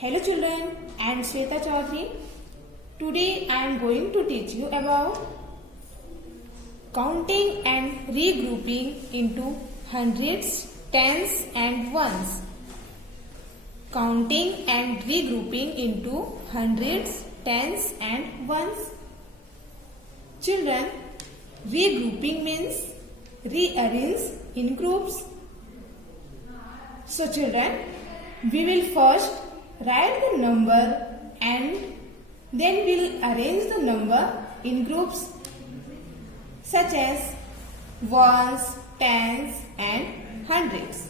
Hello children, I am Shweta Chaudhary. Today I am going to teach you about counting and regrouping into hundreds, tens and ones. Counting and regrouping into hundreds, tens and ones. Children, regrouping means rearrange in groups. So children, we will first write the number and then we'll arrange the number in groups such as ones, tens and hundreds.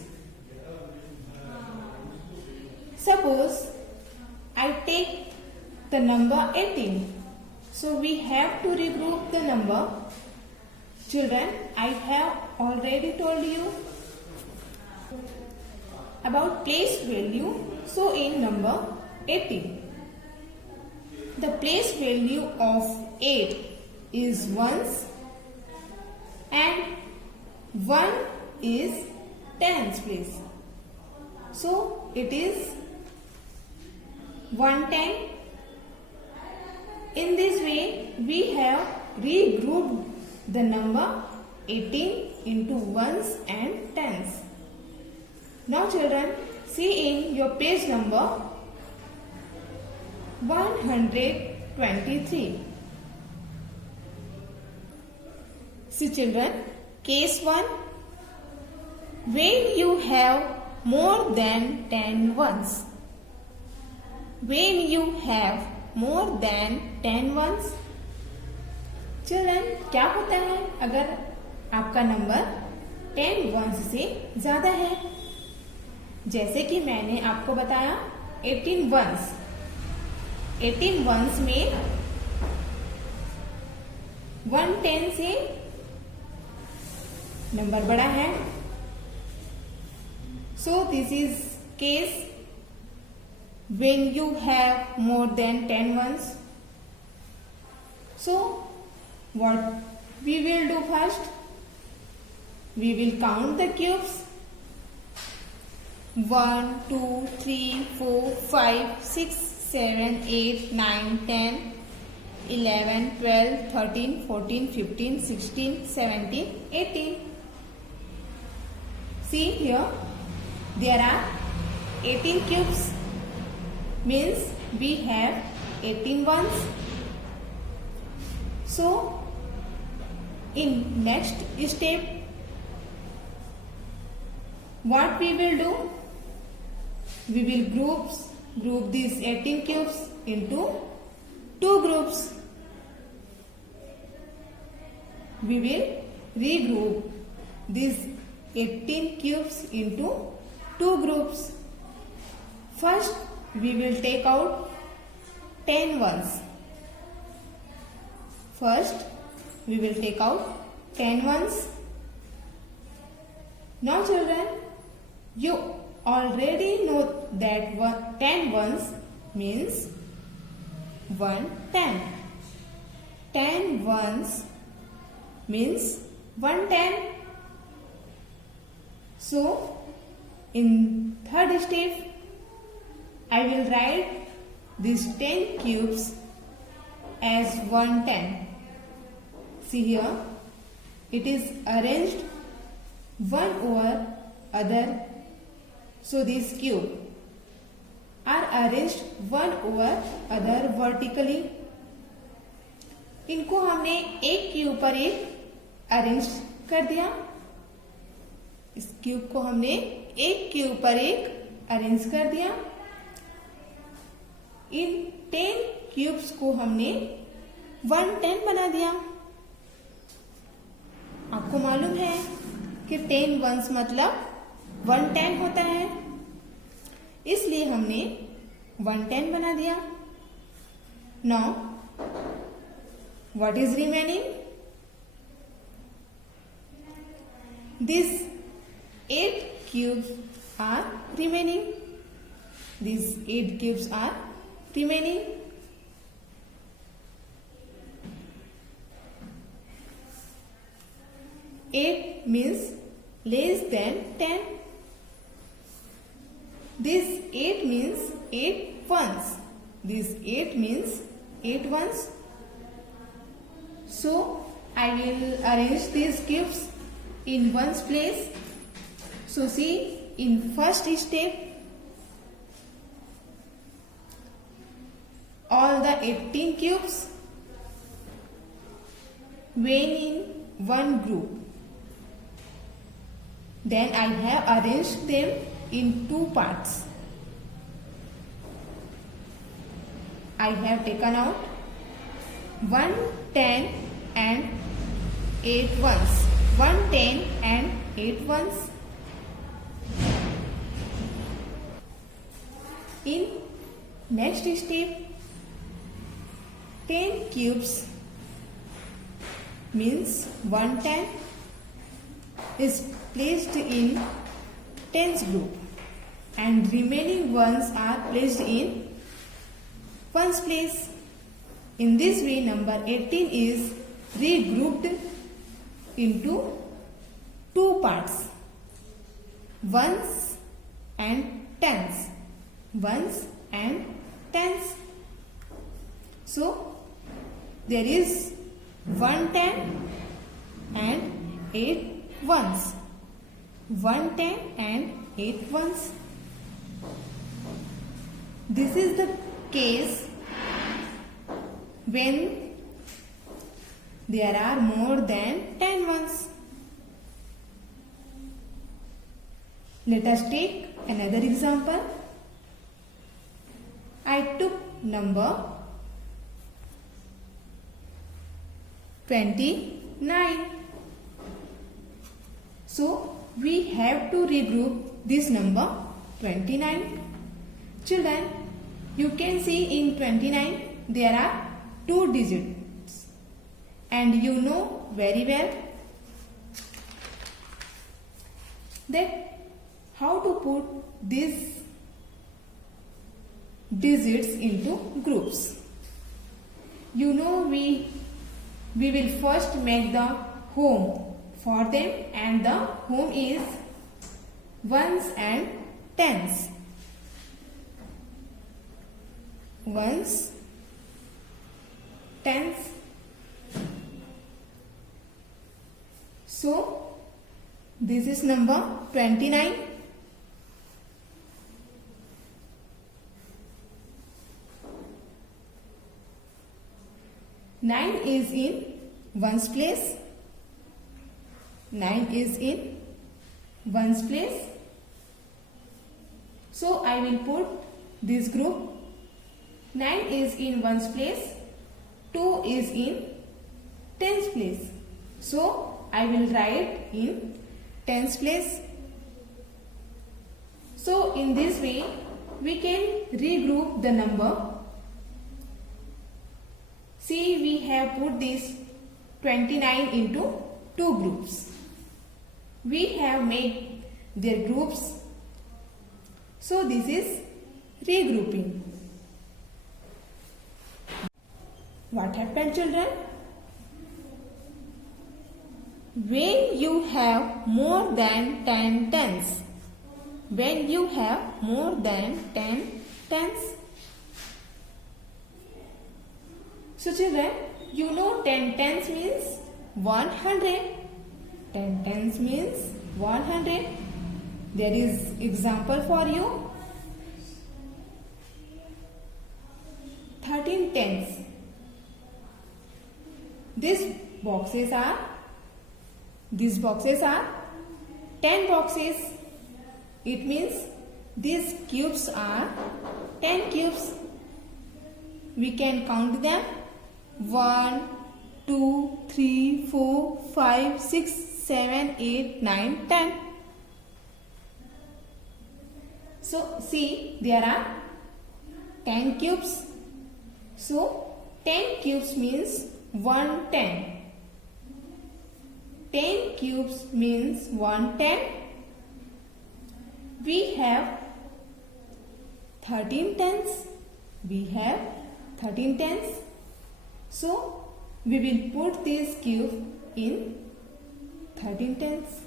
Suppose I take the number 18. So we have to regroup the number. Children, I have already told you about place value. So in number 18, the place value of 8 is ones and 1 is tens place. So it is 110. In this way, we have regrouped the number 18 into ones and tens. Now children, see in your page number 123. See children, case 1. When you have more than 10 ones. When you have more than 10 ones. Children, क्या होता है अगर आपका number 10 once से ज्यादा है? जैसे कि मैंने आपको बताया 18 वंस। 18 वंस में 110 से नंबर बड़ा है। So this is case when you have more than 10 ones. So what we will do first? We will count the cubes. 1, 2, 3, 4, 5, 6, 7, 8, 9, 10, 11, 12, 13, 14, 15, 16, 17, 18. See here, there are 18 cubes. Means we have 18 ones. So in next step, what we will do? We will group these 18 cubes into 2 groups. We will regroup these 18 cubes into 2 groups. First, we will take out 10 ones. First, we will take out 10 ones. Now children, you already know that 10 ones means 110. 10 ones means 110. So, in third step, I will write these 10 cubes as 110. See here, it is arranged one over other. So these cubes are arranged one over other vertically. इनको हमने एक के ऊपर एक arrange कर दिया। इस cube को हमने एक के ऊपर एक अरेंज कर दिया। इन 10 क्यूब्स को हमने 110 बना दिया। आपको मालूम है कि 10 वंस मतलब 110 होता है, इसलिए हमने 110 बना दिया। Now what is remaining? These 8 cubes are remaining. These 8 cubes are remaining. Eight means less than 10. This 8 means 8 ones. This 8 means 8 ones. So I will arrange these cubes in ones place. So see, in first step, all the 18 cubes went in one group. Then I have arranged them in two parts. I have taken out 1, 10 and 8 ones. 1, 10 and 8 ones. In next step, 10 cubes means 110 is placed in tens group and remaining ones are placed in ones place. In this way, number 18 is regrouped into two parts, ones and tens. Ones and tens. So there is 110 and 8 ones. 110 and 8 ones. This is the case when there are more than 10 ones. Let us take another example. I took number 29. So we have to regroup this number 29. Children, you can see in 29 there are 2 digits and you know very well that how to put these digits into groups. You know we will first make the home for them, and the home is ones and tens. Ones, tens. So this is number 29. Nine is in ones place. 9 is in ones place. So I will put this group. 9 is in ones place. 2 is in tens place. So I will write in tens place. So in this way we can regroup the number. See, we have put this 29 into two groups. We have made their groups. So this is regrouping. What happened, children? When you have more than 10 tens, when you have more than 10 tens, so children, you know 10 tens means 100. 10 tens means 100. There is example for you. 13 tens. These boxes are 10 boxes. It means these cubes are 10 cubes. We can count them. 1, 2, 3, 4, 5, 6, 7, 8, 9, 10. So see, there are 10 cubes. So 10 cubes means 110. 10 cubes means 110. We have 13 tens. We have 13 tens. So we will put this cube in 13 tens.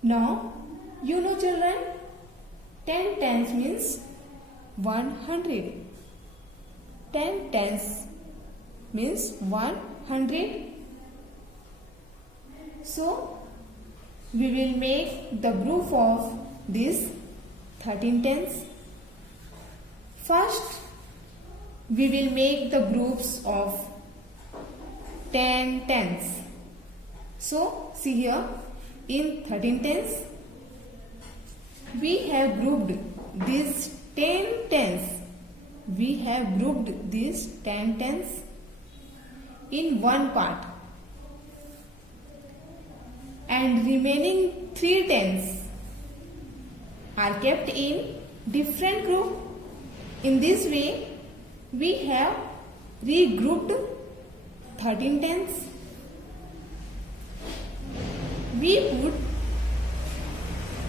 Now You know children, 10 tens means 100. 10 tens means 100. So, we will make the group of these 13 tens. First, we will make the groups of 10 tens. So, see here, in 13 tens, we have grouped these 10 tens. We have grouped these 10 tens in one part. And remaining 3 tens are kept in different group. In this way, we have regrouped 13 tens. We put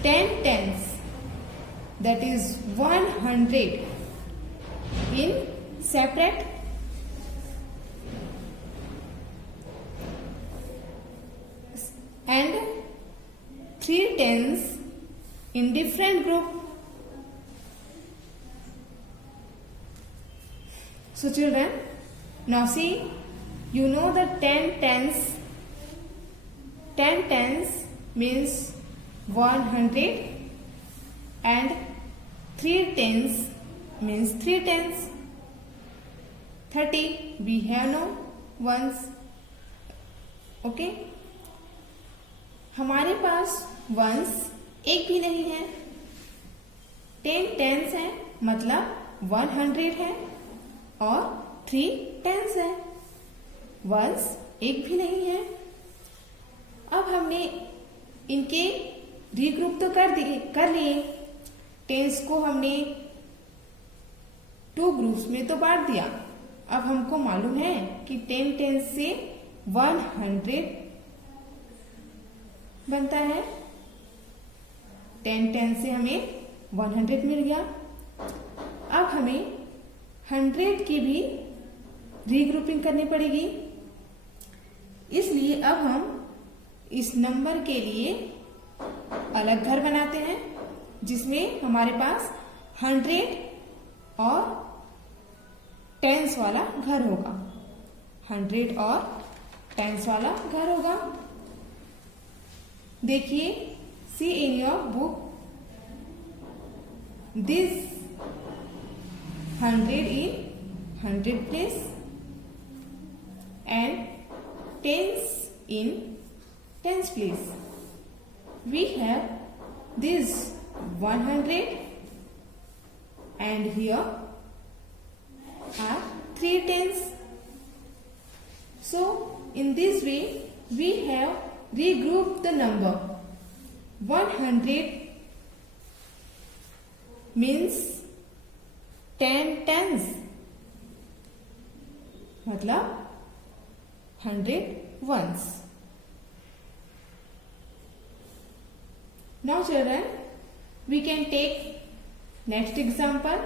10 tens, that is 100, in separate and 3 tens in different group. So children, now see, you know the 10 tens. 10 tens means 100 and 3 tens means 3 tens. 30 we have no ones. Okay, हमारे पास once एक भी नहीं है. 10 tense है मतलब 100 है और 3 tense है. वंस एक भी नहीं है. अब हमने इनके रीग्रुप तो कर लिए. टेंस को हमने 2 ग्रुप्स में तो बांट दिया. अब हमको मालूम है कि 10 टेंस से 100 बनता है. 10 टेंस से हमें 100 मिल गया. अब हमें 100 की भी रीग्रुपिंग करनी पड़ेगी. इसलिए अब हम इस नंबर के लिए अलग घर बनाते हैं जिसमें हमारे पास 100 और टेंस वाला घर होगा. 100 और टेंस वाला घर होगा. देखिए, see in your book, this 100 in 100 place and tens in tens place. We have this 100 and here are 3 tens. So in this way we have regrouped the number. 100 means 10 tens, मतलब 100 ones. Now children, we can take next example.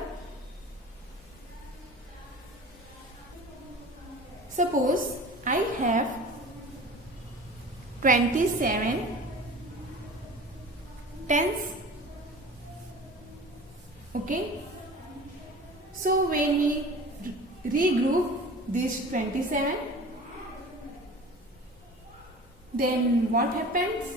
Suppose I have 27 tens. Okay. So when we regroup these 27, then what happens?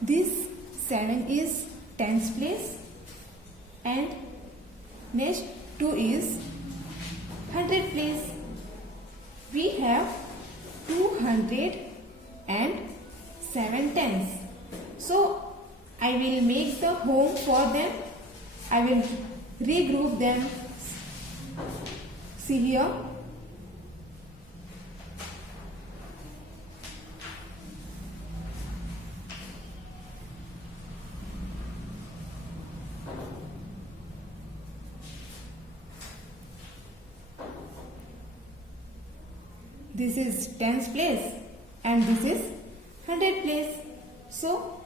This 7 is tens place and next 2 is 100 place. We have 207 tens. So I will make the home for them. I will regroup them. See here. This is tens place and this is 100 place. So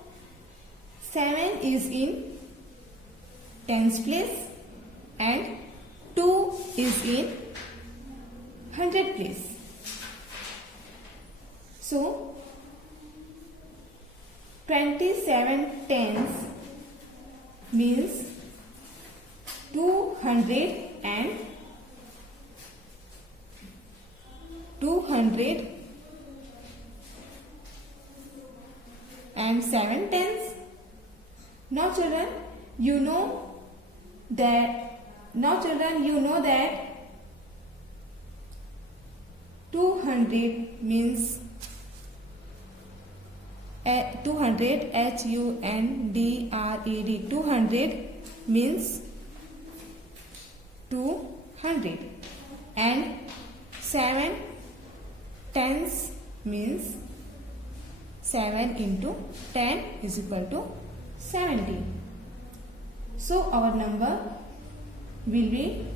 7 is in tens place and 2 is in 100 place. So 27 tens means 207 tens. Now children, you know that 200 means 200 HUNDRED. 200 means 200 and 7 tens means 7 into 10 is equal to 70. So our number will be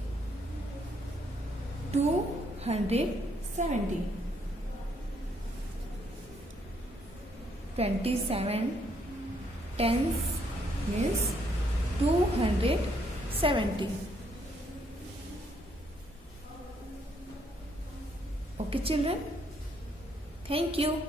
270. 27 tens means 270. Okay children, thank you.